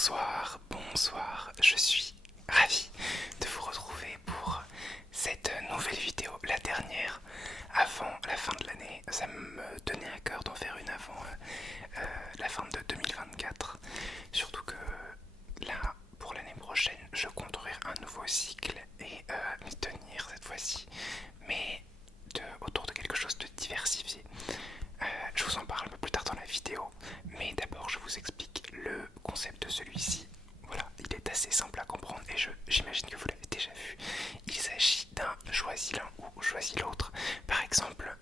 Bonsoir, je suis ravi de vous retrouver pour cette nouvelle vidéo, la dernière avant la fin de l'année. Ça me tenait à cœur d'en faire une avant la fin de 2024, surtout que là, pour l'année prochaine, je compte ouvrir un nouveau cycle et m'y tenir cette fois-ci, mais autour de quelque chose de diversifié. Je vous en parle un peu plus tard dans la vidéo, mais d'abord je vous explique le concept de celui-ci. Voilà, il est assez simple à comprendre et j'imagine que vous l'avez déjà vu. Il s'agit d'un choisis l'un ou choisis l'autre. Par exemple,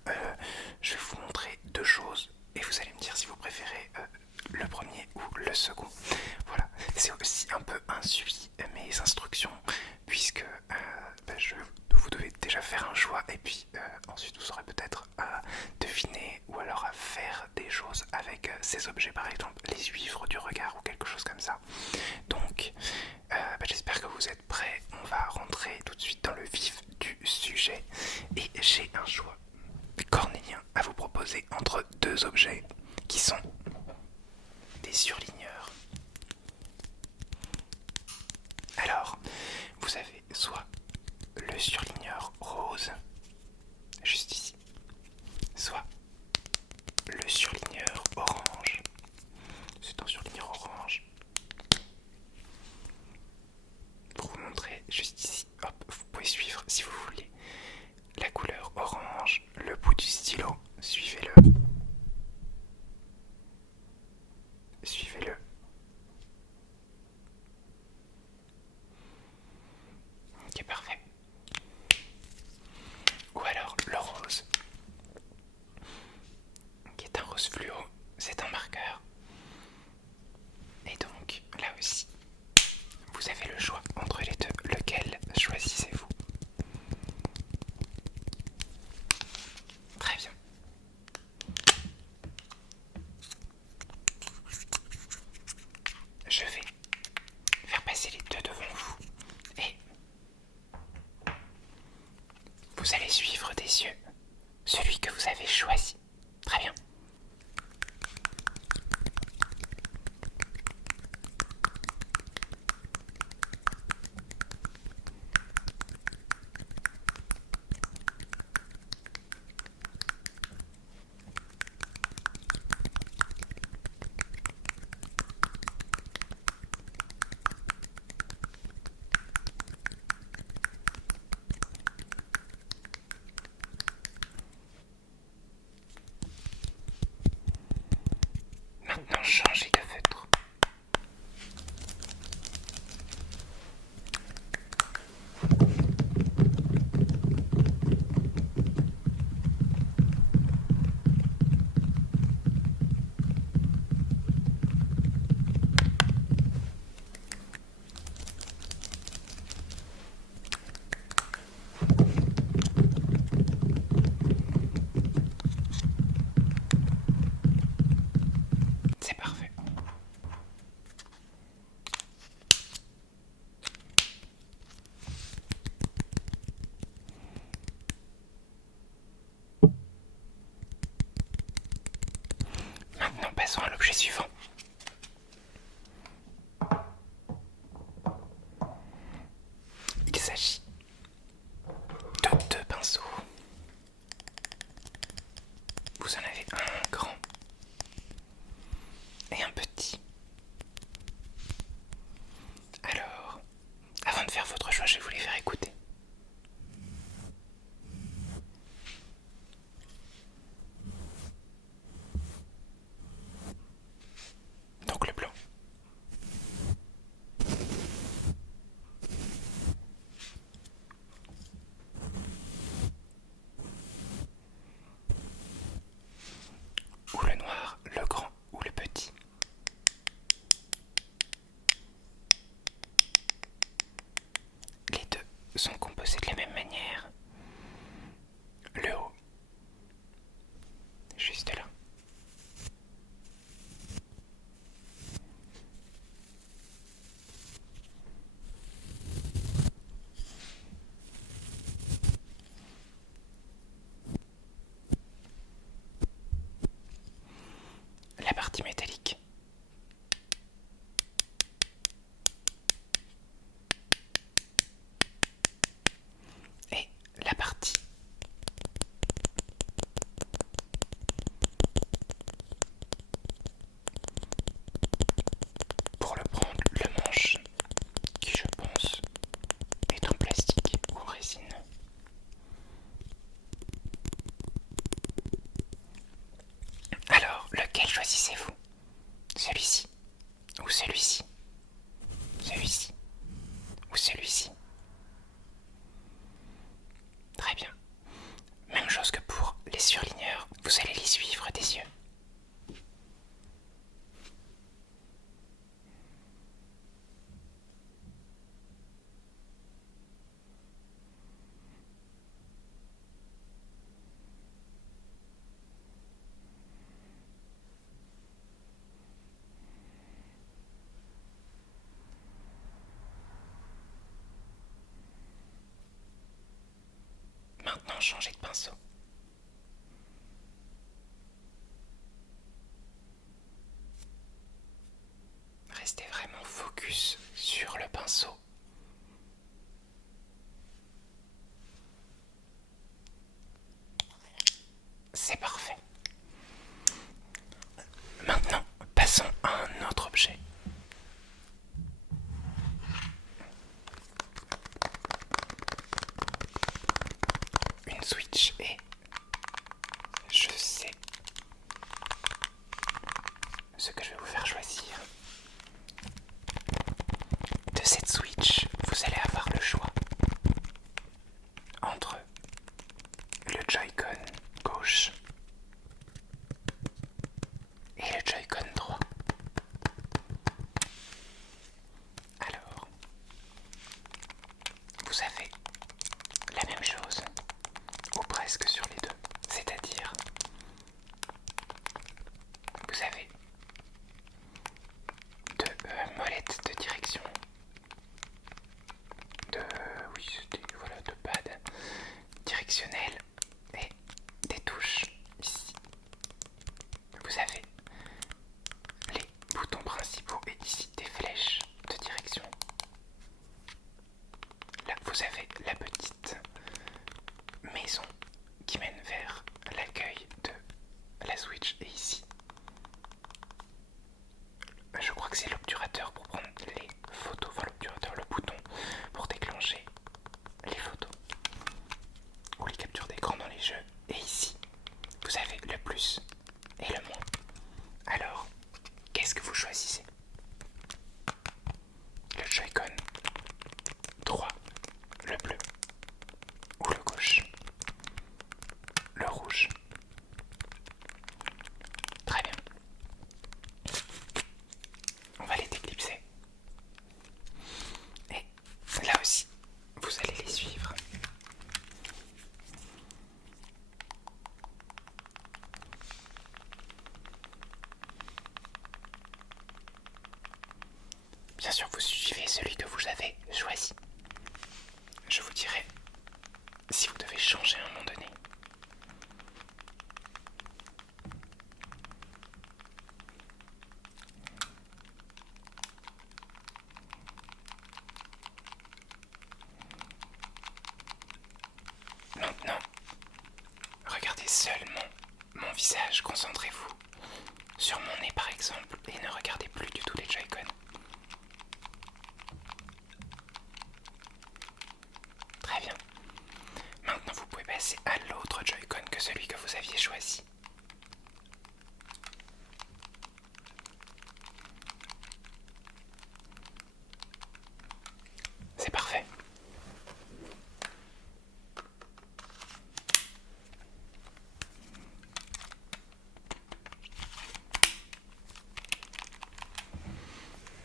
je vais vous montrer deux choses et vous allez me dire si vous préférez le premier ou le second. Voilà, c'est aussi un peu un suivi mes instructions puisque vous devez déjà faire un choix et puis ensuite vous aurez peut-être à deviner ou alors à faire des choses avec ces objets, par exemple les suivre du regard ou quelque chose comme ça. Donc j'espère que vous êtes prêts. On va rentrer tout de suite dans le vif du sujet et j'ai un choix cornélien à vous proposer entre deux objets qui sont des surligneurs. Alors, vous avez soit le surligneur rose, juste ici, soit le surligneur orange. C'est un surligneur orange. Pour vous montrer juste ici, hop, vous pouvez suivre si vous voulez la couleur orange, le bout du stylo, suivez-le. Suivez-le. Ok, parfait. Ou alors le rose, qui est un rose fluo, c'est un marqueur. Et donc, là aussi, vous avez le choix entre les deux. Lequel choisissez-vous? Très bien. Je vais faire passer les deux devant vous et vous allez suivre des yeux celui que vous avez choisi. Très bien. Maintenant, changez de feutre. C'est parfait. Maintenant, passons à l'objet suivant. Il s'agit de deux pinceaux. Vous en avez un grand et un petit. Alors, avant de faire votre choix, je vais vous les faire écouter. Donc le blanc. Ou le noir, le grand ou le petit. Les deux sont composés de la même manière. Le haut, juste là. La partie métallique. celui-ci, celui-ci ou celui-ci. Très bien. Même chose que pour les surligneurs, vous allez les suivre des yeux. Maintenant, changez de pinceau. Restez vraiment focus sur le pinceau. C'est parfait. Maintenant, passons à un autre objet. Une Switch et je sais ce que je vais vous faire choisir. De cette Switch, vous allez avoir le choix entre le Joy-Con gauche et le Joy-Con droit. Alors, vous avez la même chose, ou presque sur les deux, c'est-à-dire vous avez deux molettes de direction, de pad directionnel et des touches ici. Vous avez les boutons principaux et ici des flèches de direction. Là, vous avez la petite maison qui mène vers l'accueil de la Switch et ici, je crois que c'est l'obturateur pour prendre les photos, enfin l'obturateur, le bouton pour déclencher les photos ou les captures d'écran dans les jeux. Et ici, vous avez le plus et le moins. Alors, qu'est-ce que vous choisissez? Le Joy-Con droit, le bleu, ou le gauche, le rouge? Très bien. On va les déclipser. Et là aussi, vous allez les suivre. Bien sûr, vous suivez celui que vous avez choisi. Je vous dirai si vous devez changer à un moment donné. Maintenant, regardez seulement mon visage, concentrez-vous sur mon nez par exemple et ne regardez plus du tout les Joy-Con. Très bien. Maintenant vous pouvez passer à l'autre Joy-Con que celui que vous aviez choisi. C'est parfait.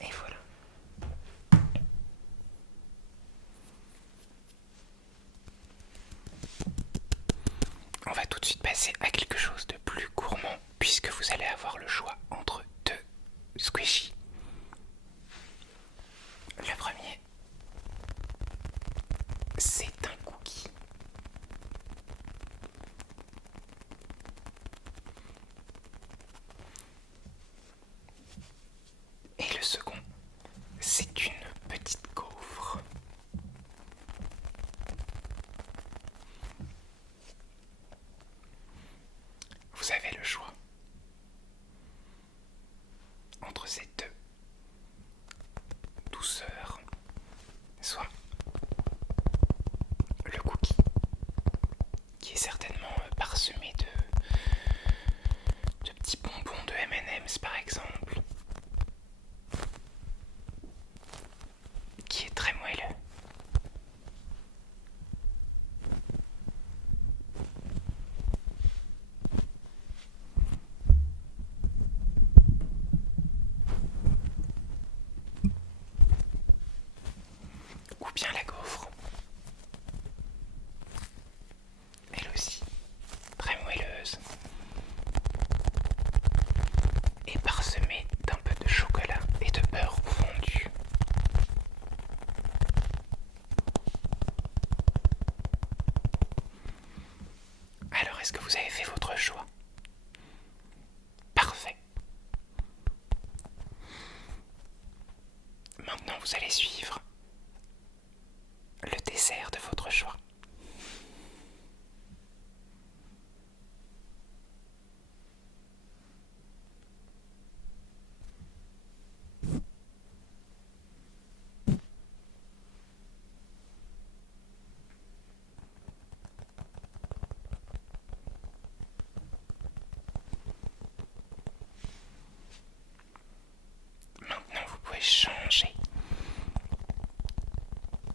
Et voilà. On va tout de suite passer à quelque chose de plus gourmand puisque vous allez avoir le choix entre deux squishies. Le premier, c'est un cookie. Et le second, c'est une petite gaufre. Vous avez le choix entre ces deux douceurs, soit le cookie, qui est certainement parsemé de petits bonbons de M&M's par exemple, bien la gaufre. Elle aussi, très moelleuse. Et parsemée d'un peu de chocolat et de beurre fondu. Alors, est-ce que vous avez fait votre choix? Parfait. Maintenant, vous allez suivre le dessert de votre choix. Maintenant, vous pouvez changer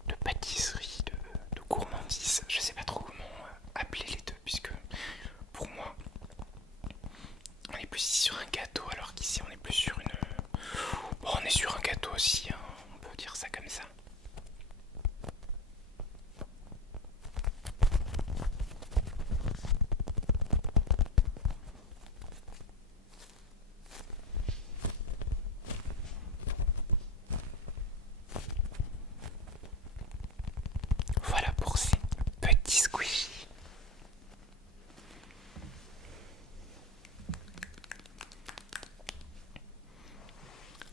de pâtisserie, de gourmandise. Je sais pas trop comment appeler les deux, puisque pour moi, on est plus ici sur un gâteau, alors qu'ici on est plus sur une... Bon, on est sur un gâteau aussi, hein, on peut dire ça comme ça. Voilà pour ces petits squishies.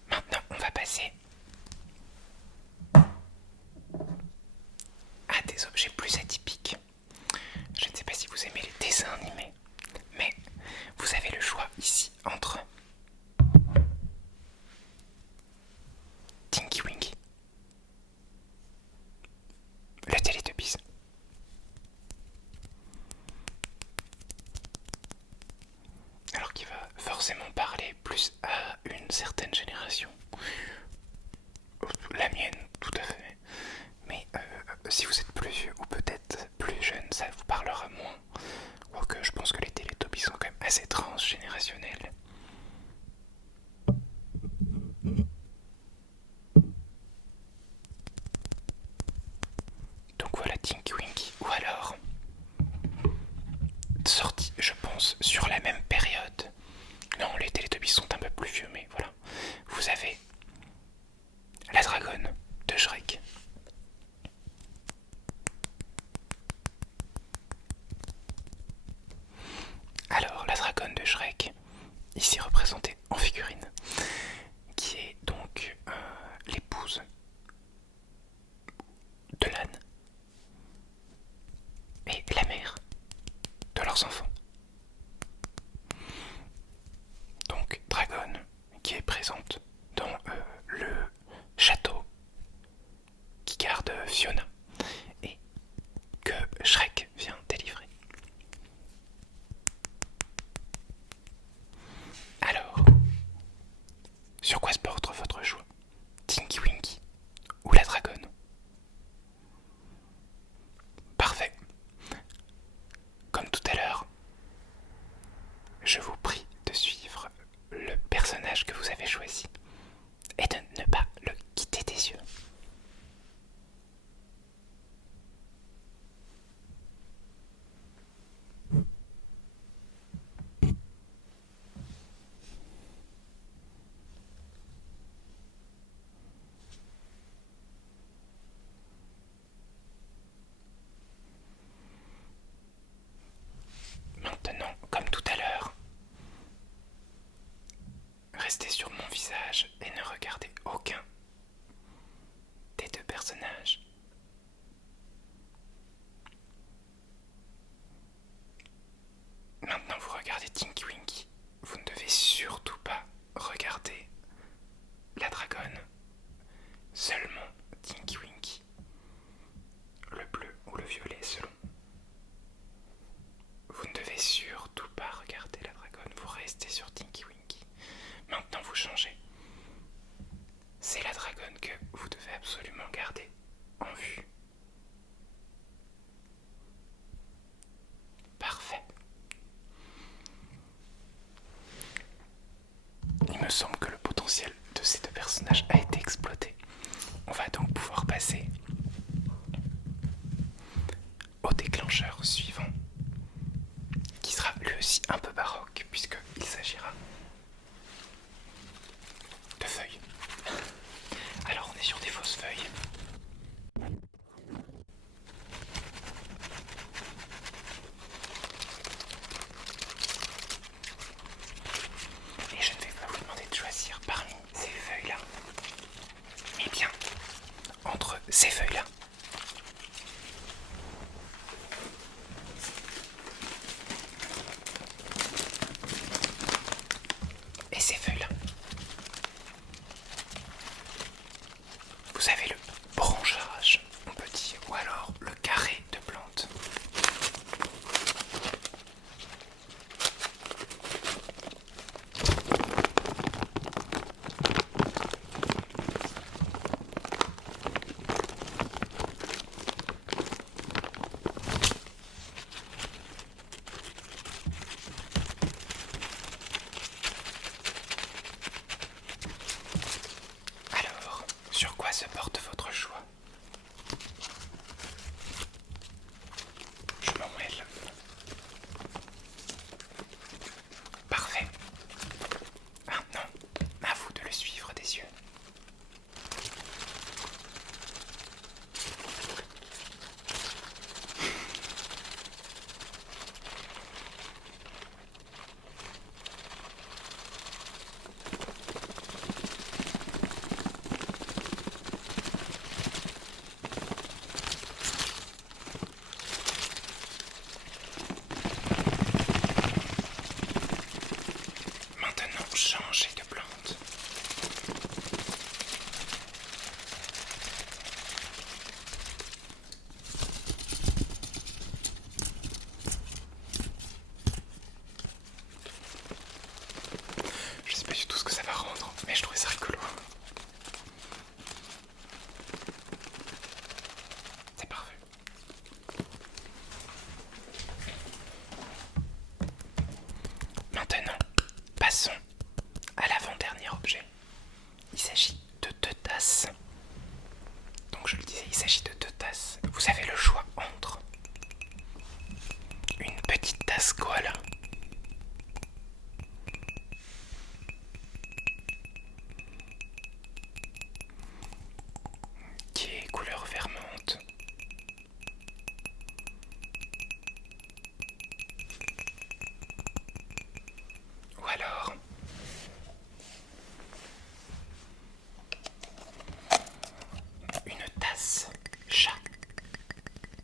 Maintenant, on va passer à des objets plus atypiques. Je ne sais pas si vous aimez les dessins animés, mais vous avez le choix ici entre Tinky Winky, le Teletubbies, alors qui va forcément parler plus à une certaine génération, la mienne tout à fait, mais si vous êtes plus vieux ou peut-être plus jeune, ça vous parlera moins, quoique je pense que les Teletubbies sont quand même assez transgénérationnels. Donc voilà Tinky Winky, ou alors sorti je pense sur la même période. Non, les Teletubbies sont un peu plus vieux, mais voilà. Vous avez la dragonne de Shrek. Alors, la dragonne de Shrek, ici représentée en figurine, qui est donc l'épouse de l'âne et la mère de leurs enfants. Donc, dragonne qui est présente dans le château qui garde Fiona et que Shrek vient délivrer. Alors, sur quoi se porte votre choix? Tinky Winky ou la dragonne? Parfait. Comme tout à l'heure, je vous prie de suivre le personnage que vous avez choisi et de ne pas le quitter des yeux. Maintenant, comme tout à l'heure, restez sur mon visage et ne regardez aucun des deux personnages. Maintenant, vous regardez Tinky Winky. Vous ne devez surtout pas regarder la dragonne. Seulement Tinky Winky. Le bleu ou le violet selon. Vous ne devez surtout pas regarder la dragonne. Vous restez sur Tinky Winky. Maintenant, vous changez. C'est la dragonne que vous devez absolument garder en vue. Parfait. Il me semble que le potentiel de ces deux personnages a été exploité. On va donc pouvoir passer ces feuilles-là. Et ces feuilles-là. Vous avez le branchage, on peut dire, ou alors le carré de plantes. Alors, sur quoi se porte votre choix? Je m'en mêle. Parfait. Maintenant, à vous de le suivre des yeux. Maintenant, changez de plante. Je sais pas du tout ce que ça va rendre, mais je trouvais ça rigolo. C'est parfait. Maintenant, passons à l'avant-dernier objet. Il s'agit de 2 tasses. Donc je le disais, il s'agit de 2 tasses. Vous avez le choix entre une petite tasse koala qui est couleur vert menthe, ou alors une tasse chat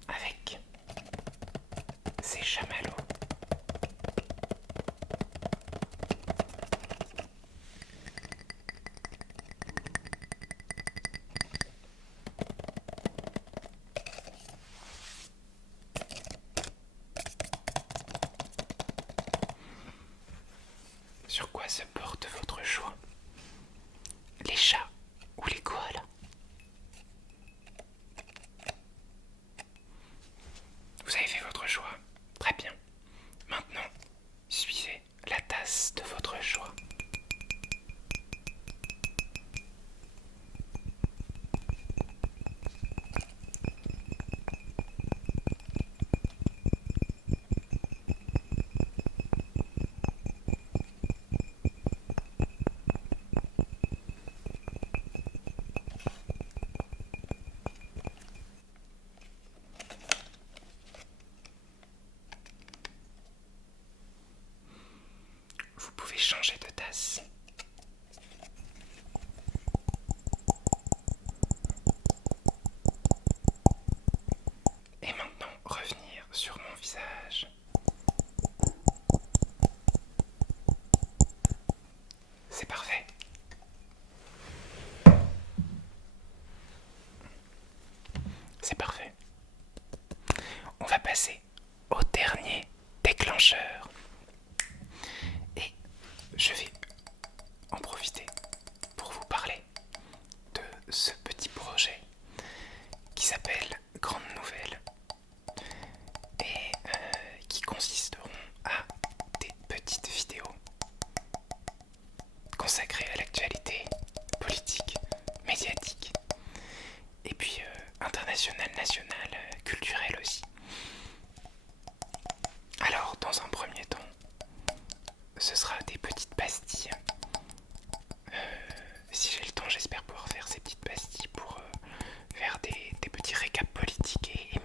avec ses chamallows. Sur quoi se porte votre choix? Les chats ou les koalas? Vous avez fait votre choix. Très bien. Maintenant, suivez la tasse de votre choix. Vous pouvez changer de tasse. Et maintenant, revenir sur mon visage. C'est parfait. C'est parfait. On va passer au dernier déclencheur. Et je vais en profiter pour vous parler de ce petit projet qui s'appelle Grande Nouvelle et qui consisteront à des petites vidéos consacrées à l'actualité politique, médiatique et puis internationale, nationale, culturelle aussi. Alors, dans un premier temps, ce sera des petites pastilles. Si j'ai le temps, j'espère pouvoir faire ces petites pastilles pour faire des petits récaps politiques et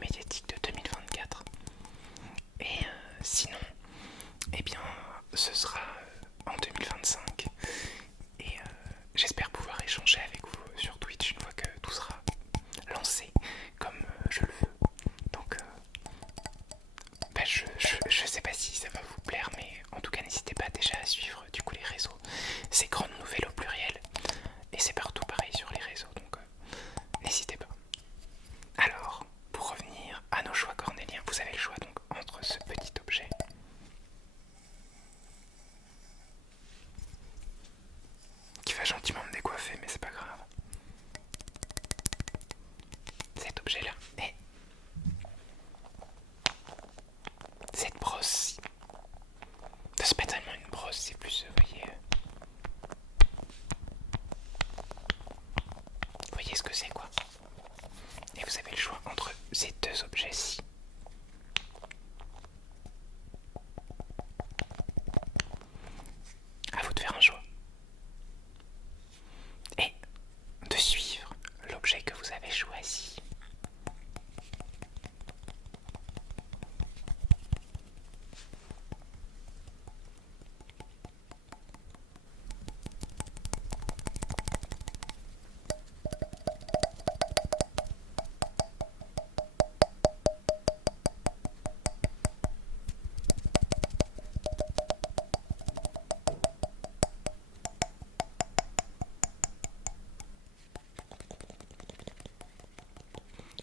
objet là. Et cette brosse, c'est pas tellement une brosse, c'est plus, vous voyez ce que c'est quoi. Et vous avez le choix entre ces deux objets-ci. À vous de faire un choix. Et de suivre l'objet que vous avez choisi.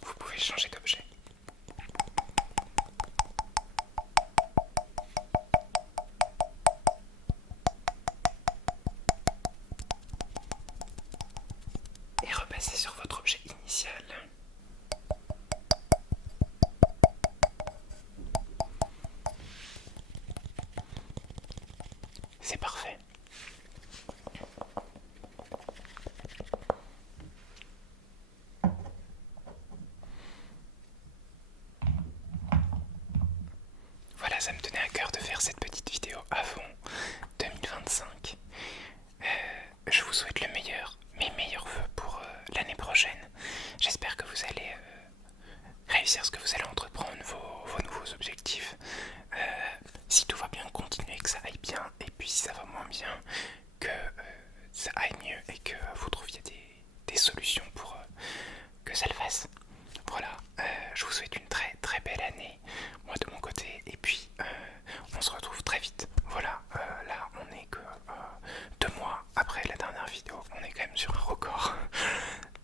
Vous pouvez changer d'objet. Et repasser sur votre objet initial. C'est parfait. Voilà, ça me tenait à cœur de faire cette petite vidéo avant 2025. Je vous souhaite le meilleur, mes meilleurs vœux pour l'année prochaine. J'espère que vous allez réussir ce que vous allez entreprendre, vos nouveaux objectifs. Si tout va bien, continuez, que ça aille bien. Et puis si ça va moins bien, que ça aille mieux et que vous trouviez des solutions pour que ça le fasse. Voilà, je vous souhaite une très très belle année, moi de mon côté, et puis on se retrouve très vite. Voilà, là on est que 2 mois après la dernière vidéo, on est quand même sur un record.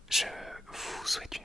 Je vous souhaite